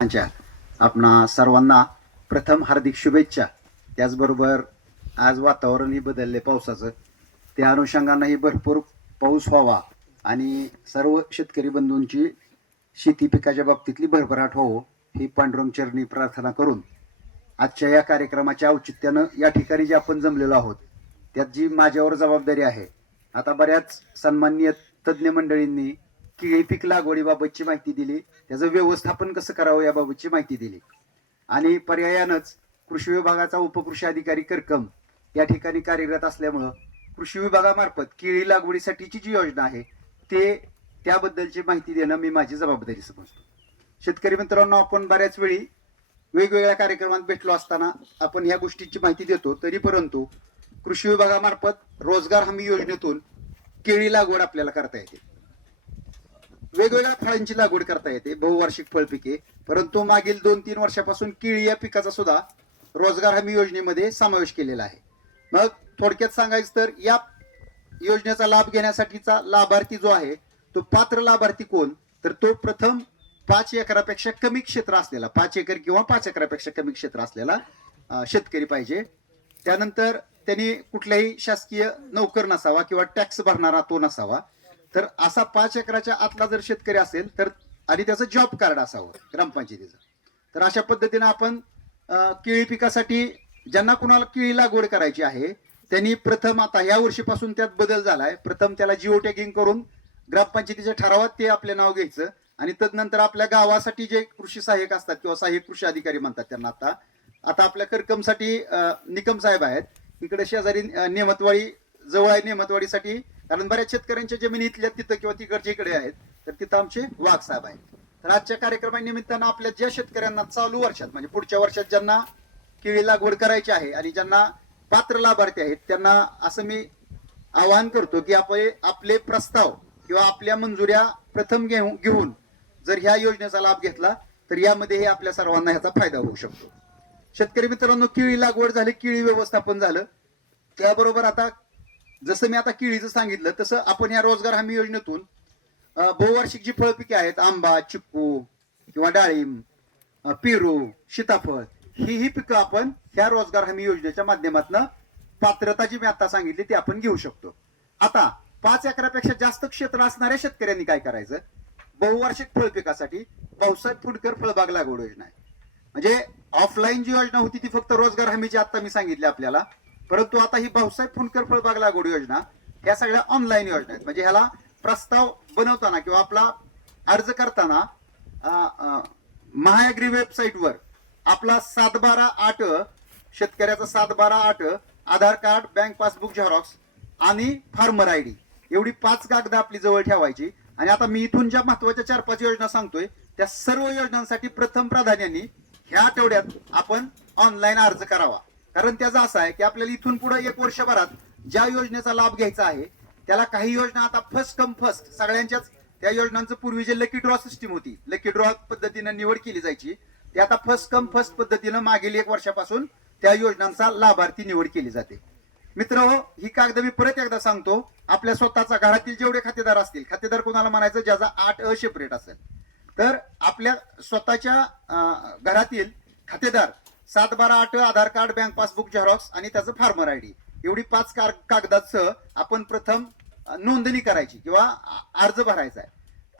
आपणा सर्वांना प्रथम हार्दिक शुभेच्छा. त्याचबरोबर आज वातावरणही बदलले पावसाचं, त्या अनुषंगानेही भरपूर पाऊस व्हावा आणि सर्व शेतकरी बंधूंची शेती पिकाच्या बाबतीतली भरभराट व्हावं ही पांडुरंग चरणी प्रार्थना करून आजच्या या कार्यक्रमाच्या औचित्यानं या ठिकाणी जे आपण जमलेलो आहोत त्यात जी माझ्यावर जबाबदारी आहे. आता बऱ्याच सन्माननीय तज्ज्ञ मंडळींनी केळी पीक लागवडीबाबतची माहिती दिली, त्याचं व्यवस्थापन कसं करावं याबाबतची माहिती दिली आणि पर्यायानंच कृषी विभागाचा उपकृषी अधिकारी करकम या ठिकाणी कार्यरत असल्यामुळं कृषी विभागामार्फत केळी लागवडीसाठीची जी योजना आहे ते त्याबद्दलची माहिती देणं मी माझी जबाबदारी समजतो. शेतकरी मित्रांनो, आपण बऱ्याच वेळी वेगवेगळ्या कार्यक्रमात भेटलो असताना आपण ह्या गोष्टीची माहिती देतो, तरी परंतु कृषी विभागामार्फत रोजगार हमी योजनेतून केळी लागवड आपल्याला करता येते, वेगवेगळ्या फळांची लागवड करता येते, बहुवार्षिक फळपिके. परंतु मागील 2-3 वर्षापासून केळी या पिकाचा सुद्धा रोजगार हमी योजनेमध्ये समावेश केलेला आहे. मग थोडक्यात सांगायचं तर या योजनेचा लाभ घेण्यासाठीचा लाभार्थी जो आहे तो पात्र लाभार्थी कोण, तर तो प्रथम 5 एकरापेक्षा कमी क्षेत्र असलेला, 5 एकर किंवा 5 एकरापेक्षा कमी क्षेत्र असलेला शेतकरी पाहिजे. त्यानंतर त्यांनी कुठल्याही शासकीय नोकर नसावा किंवा टॅक्स भरणारा तो नसावा. तर असा 5 एकराच्या आतला जर शेतकरी असेल तर आणि त्याचं जॉब कार्ड असावं ग्रामपंचायतीचं. तर अशा पद्धतीनं आपण केळी पिकासाठी ज्यांना कुणाला केळी लागवड करायची आहे त्यांनी प्रथम, आता या वर्षीपासून त्यात बदल झालाय, प्रथम त्याला जिओ टॅगिंग करून ग्रामपंचायतीच्या ठरावात ते आपले नाव घ्यायचं आणि तदनंतर आपल्या गावासाठी जे कृषी सहाय्यक असतात किंवा सहाय्यक कृषी अधिकारी म्हणतात त्यांना, आता आपल्या करकमसाठी निकम साहेब आहेत, इकडे शेजारी नेमतवाडी जवळ आहे, नेमतवाडीसाठी, कारण बऱ्याच शेतकऱ्यांच्या जमिनी इथल्या तिथं किंवा तिकडच्या इकडे आहेत, तर तिथं आमचे वाघ साहेब आहेत. तर आजच्या कार्यक्रमानिमित्तानं आपल्या ज्या शेतकऱ्यांना चालू वर्षात म्हणजे पुढच्या वर्षात ज्यांना केळी लागवड करायची आहे आणि ज्यांना पात्र लाभार्थी आहेत त्यांना असं मी आवाहन करतो की आपले प्रस्ताव किंवा आपल्या मंजुऱ्या प्रथम घेऊन जर ह्या योजनेचा लाभ घेतला तर यामध्ये आपल्या सर्वांना ह्याचा फायदा होऊ शकतो. शेतकरी मित्रांनो, केळी लागवड झाली, केळी व्यवस्थापन झालं, त्याबरोबर आता जसं मी आता केळीचं सांगितलं तसं आपण या रोजगार हमी योजनेतून बहुवार्षिक जी फळपिके आहेत, आंबा, चिक्कू किंवा डाळिंब, पेरू, सीताफळ, ही पिकं आपण ह्या रोजगार हमी योजनेच्या माध्यमातून पात्रता जी मी आता सांगितली ती आपण घेऊ शकतो. आता 5 एकरापेक्षा जास्त क्षेत्र असणाऱ्या शेतकऱ्यांनी काय करायचं, बहुवार्षिक फळपिकासाठी भाऊसाहेब फुंडकर फळबाग लागवड योजना आहे. म्हणजे ऑफलाईन जी योजना होती ती फक्त रोजगार हमीची आता मी सांगितली आपल्याला, परंतु आता ही भाऊसाहेब फुंडकर फळबाग लागवड योजना ह्या सगळ्या ऑनलाईन योजना आहेत. म्हणजे ह्याला प्रस्ताव बनवताना किंवा आपला अर्ज करताना महाअग्री वेबसाईटवर आपला 712-8 शेतकऱ्याचा 712-8 आधार कार्ड, बँक पासबुक झेरॉक्स आणि फार्मर आयडी एवढी 5 कागद आपली जवळ ठेवायची. आणि आता मी इथून ज्या महत्वाच्या 4-5 योजना सांगतोय त्या सर्व योजनांसाठी प्रथम प्राधान्याने ह्या आठवड्यात आपण ऑनलाईन अर्ज करावा. कारण त्याचा असं आहे की आपल्याला इथून पुढे 1 वर्षभरात ज्या योजनेचा लाभ घ्यायचा आहे त्याला काही योजना आता फर्स्ट कम फर्स्ट सगळ्यांच्याच, त्या योजनांचं पूर्वी जे लकी ड्रॉ सिस्टीम होती, लकी ड्रॉ पद्धतीनं निवड केली जायची, ते आता फर्स्ट कम फर्स्ट पद्धतीनं मागील 1 वर्षापासून त्या योजनांचा लाभार्थी निवड केली जाते. मित्र, ही कागद मी परत एकदा सांगतो, आपल्या स्वतःचा घरातील जेवढे खातेदार असतील, खातेदार कोणाला म्हणायचं ज्याचा 8 सेपरेट असेल, तर आपल्या स्वतःच्या घरातील खातेदार 712-8 आधार कार्ड, बँक पासबुक झेरॉक्स आणि त्याचं फार्मर आयडी एवढी 5 कागदाचं आपण प्रथम नोंदणी करायची किंवा अर्ज भरायचा आहे.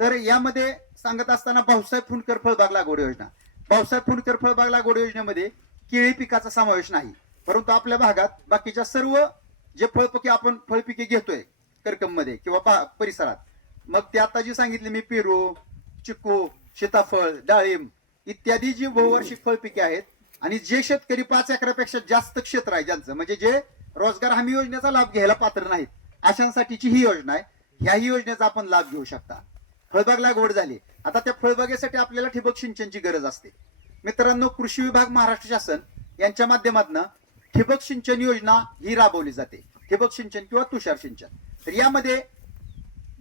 तर यामध्ये सांगत असताना भाऊसाहेब फुंडकर फळबाग लागवड योजना, भाऊसाहेब फुंडकर फळबाग लागवड योजनेमध्ये केळी पिकाचा समावेश नाही, परंतु आपल्या भागात बाकीच्या सर्व जे फळपिके घेतोय करकम मध्ये किंवा परिसरात, मग ते आता जी सांगितली मी, पेरू, चिक्कू, सीताफळ, डाळिंब इत्यादी जी बहुवार्षिक फळपिके आहेत आणि जे शेतकरी 5 एकरापेक्षा जास्त क्षेत्र आहे ज्यांचं, म्हणजे जे रोजगार हमी योजनेचा लाभ घ्यायला पात्र नाहीत, अशांसाठीची ही योजना आहे. ह्याही योजनेचा आपण लाभ घेऊ शकता. फळबाग लागवड झाली, आता त्या फळबागेसाठी आपल्याला ठिबक सिंचनची गरज असते. मित्रांनो, कृषी विभाग, महाराष्ट्र शासन यांच्या माध्यमातून ठिबक सिंचन योजना ही राबवली जाते, ठिबक सिंचन किंवा तुषार सिंचन. तर यामध्ये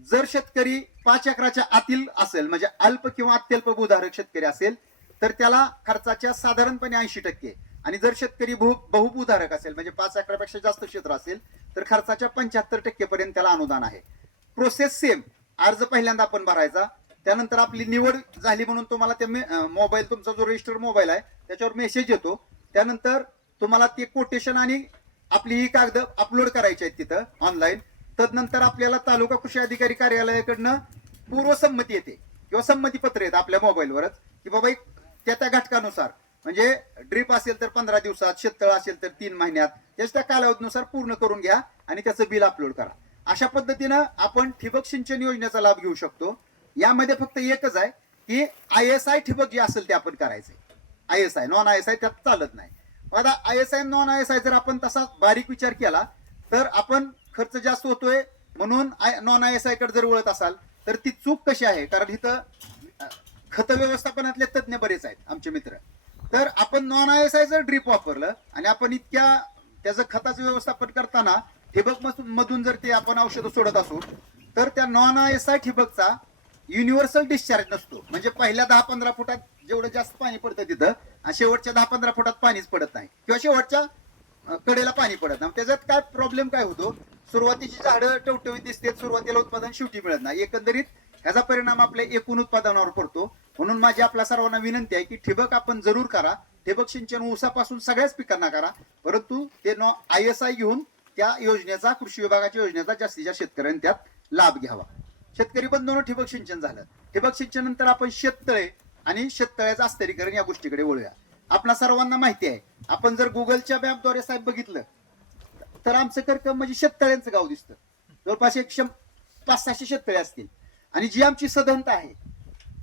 जर शेतकरी 5 एकराच्या आतील असेल, म्हणजे अल्प किंवा अत्यल्प भूधारक शेतकरी असेल, तर त्याला खर्चाच्या साधारणपणे 80%, आणि जर शेतकरी बहुभूधारक असेल म्हणजे 5 एकरापेक्षा जास्त क्षेत्र असेल तर खर्चाच्या 75% पर्यंत त्याला अनुदान आहे. प्रोसेस सेम, अर्ज पहिल्यांदा आपण भरायचा, त्यानंतर आपली निवड झाली म्हणून तुम्हाला ते मोबाईल, तुमचा जो रजिस्टर मोबाईल आहे त्याच्यावर मेसेज येतो. त्यानंतर तुम्हाला ते कोटेशन आणि आपली ही कागद अपलोड करायची आहेत तिथं ऑनलाईन. तदनंतर आपल्याला तालुका कृषी अधिकारी कार्यालयाकडनं पूर्वसंमती येते किंवा संमती पत्र येतं आपल्या मोबाईलवरच की बाबा त्या त्या घटकानुसार, म्हणजे ड्रीप असेल तर 15 दिवसात, शेततळ असेल तर 3 महिन्यात, त्या कालावधीनुसार पूर्ण करून घ्या आणि त्याचं बिल अपलोड करा. अशा पद्धतीनं आपण ठिबक सिंचन योजनेचा लाभ घेऊ शकतो. यामध्ये फक्त एकच आहे की ISI ठिबक जे असेल ते आपण करायचंय. ISI नॉन ISI त्यात चालत नाही. आता ISI नॉन ISI जर आपण तसा बारीक विचार केला तर आपण खर्च जास्त होतोय म्हणून नॉन ISI कडे जर वळत असाल तर ती चूक कशी आहे, कारण इथं खत व्यवस्थापनातले तज्ज्ञ बरेच आहेत आमचे मित्र. तर आपण नॉन ISI जर ड्रीप वापरलं आणि आपण इतक्या त्याचं खताचं व्यवस्थापन करताना ठिबक मधून जर ते आपण औषधं सोडत असू तर त्या नॉन ISI ठिबकचा युनिव्हर्सल डिस्चार्ज नसतो. म्हणजे पहिल्या 10-15 फुटात जेवढं जास्त पाणी पडतं तिथं आणि शेवटच्या 10-15 फुटात पाणीच पडत नाही किंवा शेवटच्या कडेला पाणी पडत नाही. त्याच्यात काय प्रॉब्लेम काय होतो, सुरुवातीची झाडं टवटवीत दिसते, सुरुवातीला उत्पादन शेवटी मिळत नाही. एकंदरीत ह्याचा परिणाम आपल्या एकूण उत्पादनावर पडतो. म्हणून माझी आपल्या सर्वांना विनंती आहे की ठिबक आपण जरूर करा. ठिबक सिंचन ऊसापासून सगळ्याच पिकांना करा, परंतु ते ISI घेऊन त्या योजनेचा, कृषी विभागाच्या योजनेचा जास्तीत जास्त शेतकऱ्यांनी त्यात लाभ घ्यावा. शेतकरी बंधूंनो, ठिबक सिंचन झालं. ठिबक सिंचन नंतर आपण शेततळे आणि शेततळ्याचं अस्तरीकरण या गोष्टीकडे वळूया. आपल्या सर्वांना माहिती आहे, आपण जर गुगलच्या मॅपद्वारे साहेब बघितलं तर आमचं करकम म्हणजे शेततळ्यांचं गाव दिसतं. जवळपास 500-600 शेततळे असतील आणि जी आमची सधनता आहे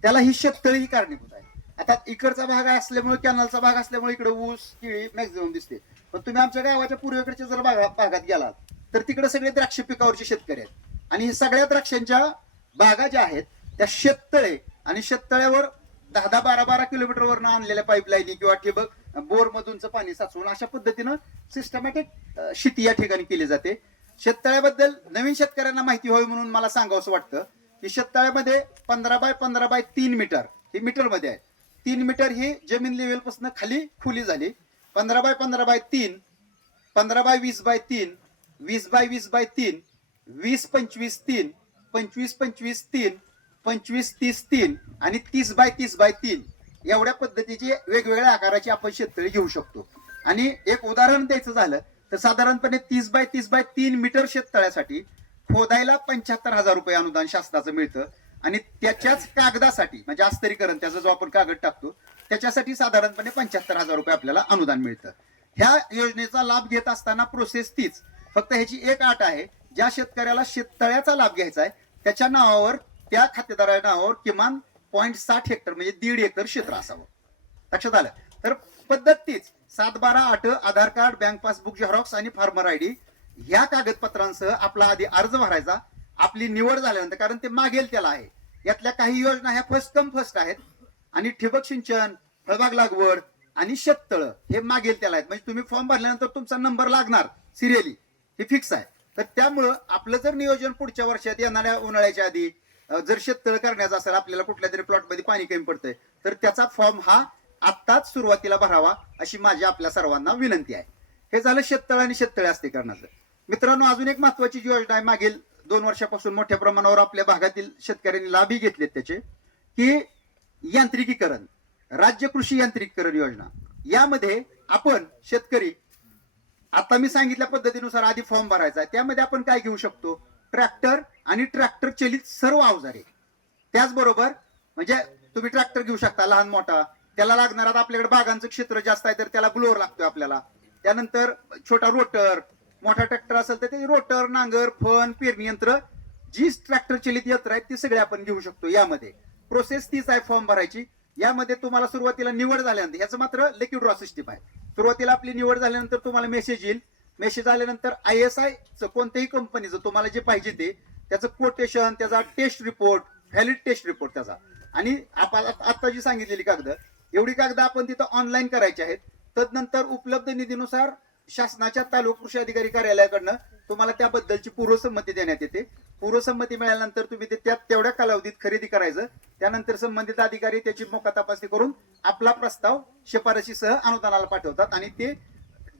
त्याला ही शेततळी ही कारणीभूत आहे. आता इकडचा भाग असल्यामुळे, कॅनलचा भाग असल्यामुळे इकडे ऊस केळी मॅक्झिमम दिसते. पण तुम्ही आमच्या गावाच्या पूर्वेकडच्या जर भागात गेलात तर तिकडे सगळे द्राक्ष पिकावरचे शेतकरी आहेत आणि हे सगळ्या द्राक्षांच्या बागा ज्या आहेत त्या शेततळे आणि शेततळ्यावर 10-12 किलोमीटरवरनं आणलेल्या पाईपलाईनी किंवा ठिबक बोर मधूनच पाणी साचवून अशा पद्धतीनं सिस्टमॅटिक शेती या ठिकाणी केली जाते. शेततळ्याबद्दल नवीन शेतकऱ्यांना माहिती व्हावी म्हणून मला सांगावंसं वाटतं की शेततळ्यामध्ये 15x15x3 मीटर, हे मीटर मध्ये आहे. 3 मीटर ही जमीन लेवल पासून खाली खुली झाली. 15x15x3, 15x20x3, 20x20x3, 20x25x3, 25x25x3, 25x30x3 आणि 30x30x3 एवढ्या पद्धतीची वेगवेगळ्या आकाराची आपण शेततळी घेऊ शकतो. आणि एक उदाहरण द्यायचं झालं तर साधारणपणे 30x30x3 मीटर शेततळ्यासाठी खोदायला 75,000 रुपये अनुदान शासनाचं मिळतं आणि त्याच्याच कागदासाठी, म्हणजे अस्तरीकरण त्याचा जो आपण कागद टाकतो त्याच्यासाठी साधारणपणे 75,000 रुपये आपल्याला अनुदान मिळतं. ह्या योजनेचा लाभ घेत असताना प्रोसेस तीच, फक्त ह्याची एक अट आहे, ज्या शेतकऱ्याला शेततळ्याचा लाभ घ्यायचा आहे त्याच्या नावावर, त्या खातेदाराच्या नावावर किमान 0.60 हेक्टर म्हणजे 1.5 एकर क्षेत्र असावं. लक्षात आलं? तर पद्धत तीच, 7-12-8 आधार कार्ड, बँक पासबुक झेरॉक्स आणि फार्मर ID ह्या कागदपत्रांसह आपला आधी अर्ज भरायचा. आपली निवड झाल्यानंतर, कारण ते मागेल त्याला आहे, यातल्या काही योजना ह्या फर्स्ट कम फर्स्ट आहेत आणि ठिबक सिंचन, फळबाग लागवड आणि शेततळ हे मागेल त्याला आहेत. म्हणजे तुम्ही फॉर्म भरल्यानंतर तुमचा नंबर लागणार सिरियली, हे फिक्स आहे. तर त्यामुळं आपलं जर नियोजन पुढच्या वर्षात येणाऱ्या उन्हाळ्याच्या आधी जर शेततळ करण्याचं असेल, आपल्याला कुठल्या तरी प्लॉट मध्ये पाणी कमी पडतंय, तर त्याचा फॉर्म हा आत्ताच सुरुवातीला भरावा अशी माझी आपल्या सर्वांना विनंती आहे. हे झालं शेततळ आणि शेततळे अस्तीकरणाचं. मित्रांनो, अजून एक महत्वाची योजना आहे, मागील 2 वर्षापासून मोठ्या प्रमाणावर आपल्या भागातील शेतकऱ्यांनी लाभही घेतलेत त्याचे, की यांत्रिकीकरण, राज्य कृषी यांत्रिकीकरण योजना. यामध्ये आपण शेतकरी, आता मी सांगितल्या पद्धतीनुसार आधी फॉर्म भरायचा आहे. त्यामध्ये आपण काय घेऊ शकतो, ट्रॅक्टर आणि ट्रॅक्टर चलित सर्व अवजारे. त्याचबरोबर म्हणजे तुम्ही ट्रॅक्टर घेऊ शकता लहान मोठा, त्याला लागणार, आता आपल्याकडे बागांचं क्षेत्र जास्त आहे तर त्याला ग्लोअर लागतोय आपल्याला. त्यानंतर छोटा रोटर, मोठा ट्रॅक्टर असेल तर ते रोटर, नांगर, फन, पेरणी यंत्र, जी ट्रॅक्टर चलित यंत्र आहेत ती सगळे आपण घेऊ शकतो. यामध्ये प्रोसेस तीच आहे फॉर्म भरायची. यामध्ये तुम्हाला सुरुवातीला निवड झाल्यानंतर, याचं मात्र लकी ड्रॉ सिस्टीम आहे. सुरुवातीला आपली निवड झाल्यानंतर तुम्हाला मेसेज येईल. मेसेज आल्यानंतर ISI कोणत्याही कंपनीचं तुम्हाला जे पाहिजे ते, त्याचं कोटेशन, त्याचा test report, valid test report त्याचा, आणि आता जी सांगितलेली कागद, एवढी कागद आपण तिथं ऑनलाईन करायची आहेत. तदनंतर उपलब्ध निधीनुसार शासनाच्या तालुका कृषी अधिकारी कार्यालयाकडनं तुम्हाला त्याबद्दलची पूर्वसंमती देण्यात येते. पूर्वसंमती मिळाल्यानंतर तुम्ही ते तेवढ्या कालावधीत खरेदी करायचं. त्यानंतर संबंधित अधिकारी त्याची मोका तपासणी करून आपला प्रस्ताव शिफारशीसह अनुदानाला पाठवतात आणि ते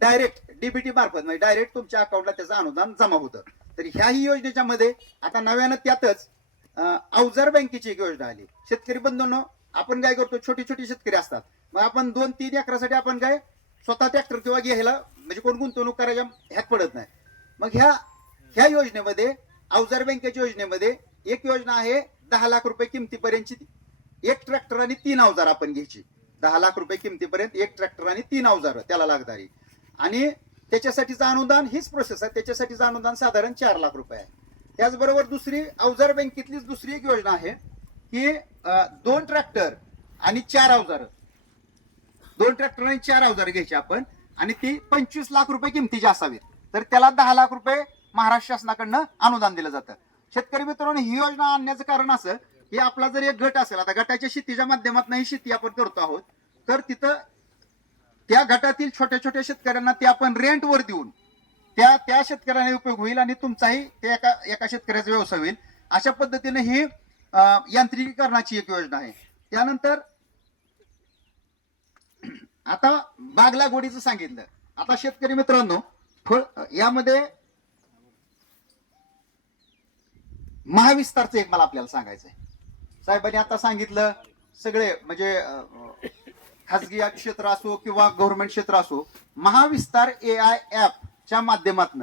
डायरेक्ट DBT मार्फत, म्हणजे डायरेक्ट तुमच्या अकाउंटला त्याचं अनुदान जमा होतं. तर ह्याही योजनेच्या मध्ये आता नव्यानं त्यातच अवजार बँकेची एक योजना आली. शेतकरी बंधूंनो, आपण काय करतो, छोटे छोटे शेतकरी असतात, मग आपण 2-3 एकरासाठी आपण काय स्वतः ट्रॅक्टर किंवा घ्यायला म्हणजे कोण गुंतवणूक करायच्या ह्यात पडत नाही. मग ह्या योजनेमध्ये, अवजार बँकेच्या योजनेमध्ये एक योजना आहे 10 लाख रुपये किमतीपर्यंतची, एक ट्रॅक्टर आणि 3 अवजार आपण घ्यायची. 10 लाख रुपये किमतीपर्यंत एक ट्रॅक्टर आणि 3 अवजार त्याला लागणारी, आणि त्याच्यासाठीचं अनुदान हीच प्रोसेस आहे. त्याच्यासाठीचं अनुदान साधारण 4 लाख रुपये आहे. त्याचबरोबर दुसरी अवजार बँकेतलीच दुसरी एक योजना आहे की 2 ट्रॅक्टर आणि 4 अवजार, 2 ट्रॅक्टर आणि 4 अवजार घ्यायची आपण, आणि ती 25 लाख रुपये किमतीची असावी. तर त्याला 10 लाख रुपये महाराष्ट्र शासनाकडनं अनुदान दिलं जातं. शेतकरी मित्रांनो, ही योजना आणण्याचं कारण असं की आपला जर एक गट असेल, आता गटाच्या शेतीच्या माध्यमातून ही शेती आपण करतो आहोत, तर तिथं त्या गटातील छोट्या छोट्या शेतकऱ्यांना ते आपण रेंटवर देऊन त्या शेतकऱ्यांना उपयोग होईल आणि तुमचाही ते एका शेतकऱ्याचा व्यवसाय होईल. अशा पद्धतीने ही यांत्रिकीकरणाची एक योजना आहे. त्यानंतर आता बाग लागवडीचं सांगितलं. आता शेतकरी मित्रांनो, यामध्ये महाविस्तारचं एक मला आपल्याला सांगायचं आहे. साहेबांनी आता सांगितलं सगळे, म्हणजे खासगी क्षेत्र असो किंवा गव्हर्नमेंट क्षेत्र असो, महाविस्तार AI ॲपच्या माध्यमातून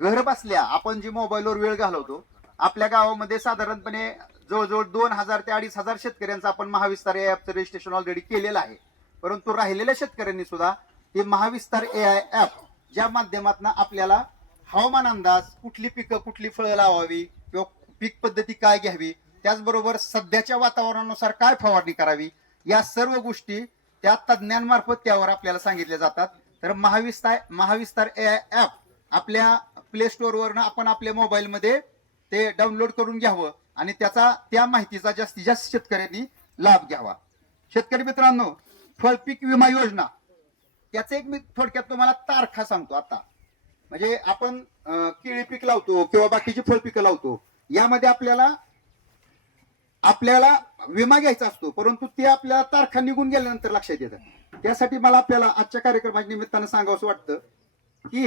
घर बसल्या आपण जी मोबाईलवर वेळ घालवतो, आपल्या गावामध्ये साधारणपणे जवळजवळ 2000 ते 2500 शेतकऱ्यांचं आपण महाविस्तार AI ॲपचं रजिस्ट्रेशन ऑलरेडी केलेलं आहे. परंतु राहिलेल्या शेतकऱ्यांनी सुद्धा ते महाविस्तार AI ॲप ज्या माध्यमातून आपल्याला हवामान अंदाज, कुठली पिकं कुठली फळं लावावी किंवा पीक पद्धती काय घ्यावी, त्याचबरोबर सध्याच्या वातावरणानुसार काय फवारणी करावी, या सर्व गोष्टी त्या तज्ज्ञांमार्फत त्यावर आपल्याला सांगितल्या जातात. तर महाविस्तार AI ॲप आपल्या प्ले स्टोअरवरनं आपण आपल्या मोबाईलमध्ये ते डाउनलोड करून घ्यावं आणि त्या माहितीचा जास्तीत जास्त शेतकऱ्यांनी लाभ घ्यावा. शेतकरी मित्रांनो, फळपीक विमा योजना, त्याचं एक मी थोडक्यात तुम्हाला तारखा सांगतो. आता म्हणजे आपण केळी पीक लावतो किंवा बाकीची फळपिकं लावतो, यामध्ये आपल्याला विमा घ्यायचा असतो, परंतु ते आपल्याला तारखा निघून गेल्यानंतर लक्षात येतं. त्यासाठी मला आपल्याला आजच्या कार्यक्रमाच्या निमित्तानं सांगावंसं वाटतं की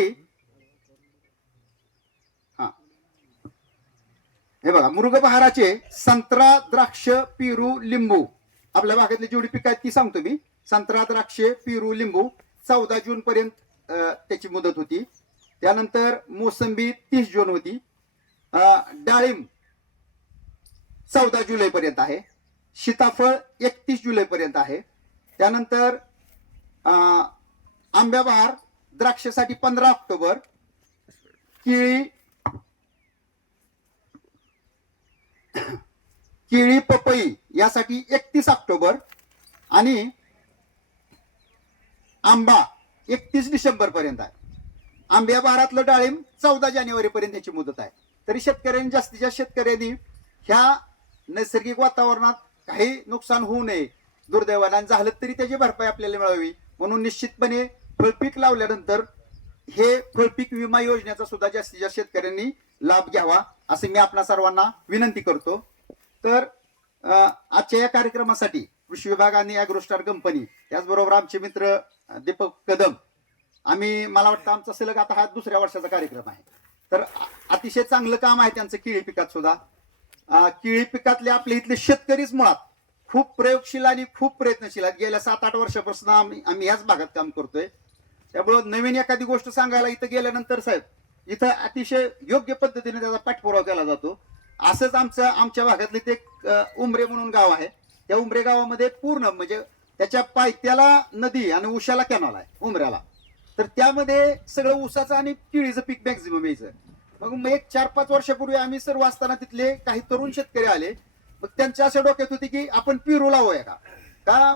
हे बघा, मृगबहाराचे संत्रा, द्राक्ष, पेरू, लिंबू, आपल्या भागातली जेवढी पिकं आहेत ती सांगतो मी. संत्रा, द्राक्ष, पेरू, लिंबू 14 जून पर्यंत त्याची मुदत होती. त्यानंतर मोसंबी 30 जून होती. डाळिंब 14 जुलै पर्यंत आहे. सीताफळ 31 जुलै पर्यंत आहे. त्यानंतर आंब्याबहार द्राक्षासाठी 15 ऑक्टोबर, केळी पपई यासाठी 31 ऑक्टोबर आणि आंबा 31 डिसेंबर पर्यंत आहे. आंब्या बहारातलं डाळिंब 14 जानेवारी पर्यंत याची मुदत आहे. तरी शेतकऱ्यांनी, जास्तीत जास्त शेतकऱ्यांनी ह्या नैसर्गिक वातावरणात काही नुकसान होऊ नये, दुर्दैवाने झालं तरी त्याची भरपाई आपल्याला मिळावी म्हणून निश्चितपणे फळपीक लावल्यानंतर हे फळपीक विमा योजनेचा सुद्धा जास्तीत जास्त शेतकऱ्यांनी लाभ घ्यावा असे मी आपणा सर्वांना विनंती करतो. तर आजच्या या कार्यक्रमासाठी कृषी विभाग आणि ॲग्रोस्टार कंपनी, त्याचबरोबर आमचे मित्र दीपक कदम, मला वाटतं आमचा सलग आता हा 2ऱ्या वर्षाचा कार्यक्रम आहे. तर अतिशय चांगलं काम आहे त्यांचं केळी पिकात सुद्धा. केळी पिकातले आपले इथले शेतकरीच मुळात खूप प्रयोगशील आणि खूप प्रयत्नशील आहेत. गेल्या 7-8 वर्षापासून आम्ही याच भागात काम करतोय. त्यामुळे नवीन एखादी गोष्ट सांगायला इथं गेल्यानंतर साहेब, इथं अतिशय योग्य पद्धतीने त्याचा पाठपुरावा केला जातो. असंच आमच्या भागातले ते उमरे म्हणून गाव आहे. त्या उमरे गावामध्ये पूर्ण म्हणजे त्याच्या पायथ्याला नदी आणि उशाला कॅनॉल आहे उमऱ्याला. तर त्यामध्ये सगळं ऊसाचं आणि केळीचं पीक मॅक्झिमम यायचं. मग एक 4-5 वर्षापूर्वी आम्ही सर्व असताना तिथले काही तरुण शेतकरी आले. मग त्यांच्या असं डोक्यात होती की आपण पेरू लावूया का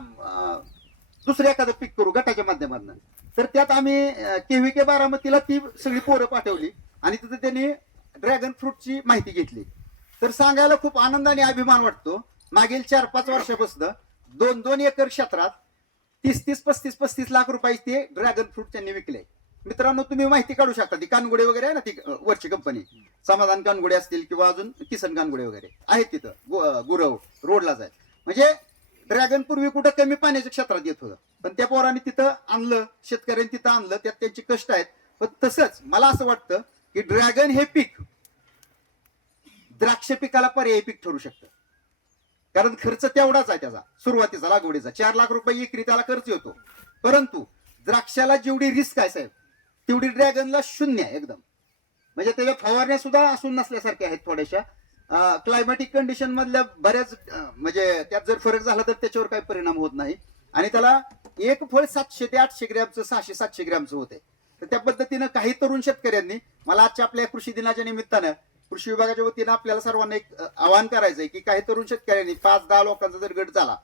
दुसरं एखादं पीक करू गटाच्या माध्यमातून. तर त्यात आम्ही KVK बारामतीला ती सगळी पोरं पाठवली आणि तिथे त्यांनी ड्रॅगन फ्रूटची माहिती घेतली. तर सांगायला खूप आनंद आणि अभिमान वाटतो. मागील 4-5 वर्षापासून 2-2 एकर क्षेत्रात 30-35 लाख रुपये ते ड्रॅगन फ्रूट त्यांनी विकले. मित्रांनो, तुम्ही माहिती काढू शकता. ती कानगुडे वगैरे आहे ना, ती वरची कंपनी समाधान कानगुडे असतील किंवा अजून किसन कानगुडे वगैरे आहेत तिथं गुरव रोडलाच आहे. म्हणजे ड्रॅगन पूर्वी कुठं कमी पाण्याच्या क्षेत्रात येत होतं, पण त्या पोरांनी तिथं आणलं, शेतकऱ्यांनी तिथं आणलं. त्यात त्यांचे कष्ट आहेत. पण तसंच मला असं वाटतं की ड्रॅगन हे पीक द्राक्ष पिकाला पर्यायी पीक ठरू शकतं. कारण खर्च तेवढाच आहे त्याचा सुरुवातीचा लागवडीचा 4 लाख रुपये एकरी त्याला खर्च येतो. परंतु द्राक्षाला जेवढी रिस्क आहे साहेब तेवढी ड्रॅगनला शून्य आहे एकदम. म्हणजे त्याच्या फवारण्या सुद्धा असून नसल्यासारख्या आहेत थोड्याशा. क्लायमॅटिक कंडिशन मधल्या बऱ्याच म्हणजे त्यात जर फरक झाला तर त्याच्यावर काही परिणाम होत नाही. आणि त्याला एक फळ 700 ते 800 ग्रॅमचं 600-700 ग्रॅमचं होते. तर त्या पद्धतीनं काही तरुण शेतकऱ्यांनी मला आजच्या आपल्या कृषी दिनाच्या निमित्तानं कृषी विभागाच्या वतीनं आपल्याला सर्वांना एक आवाहन करायचंय की काही तरुण शेतकऱ्यांनी 5-10 लोकांचा जर गट झाला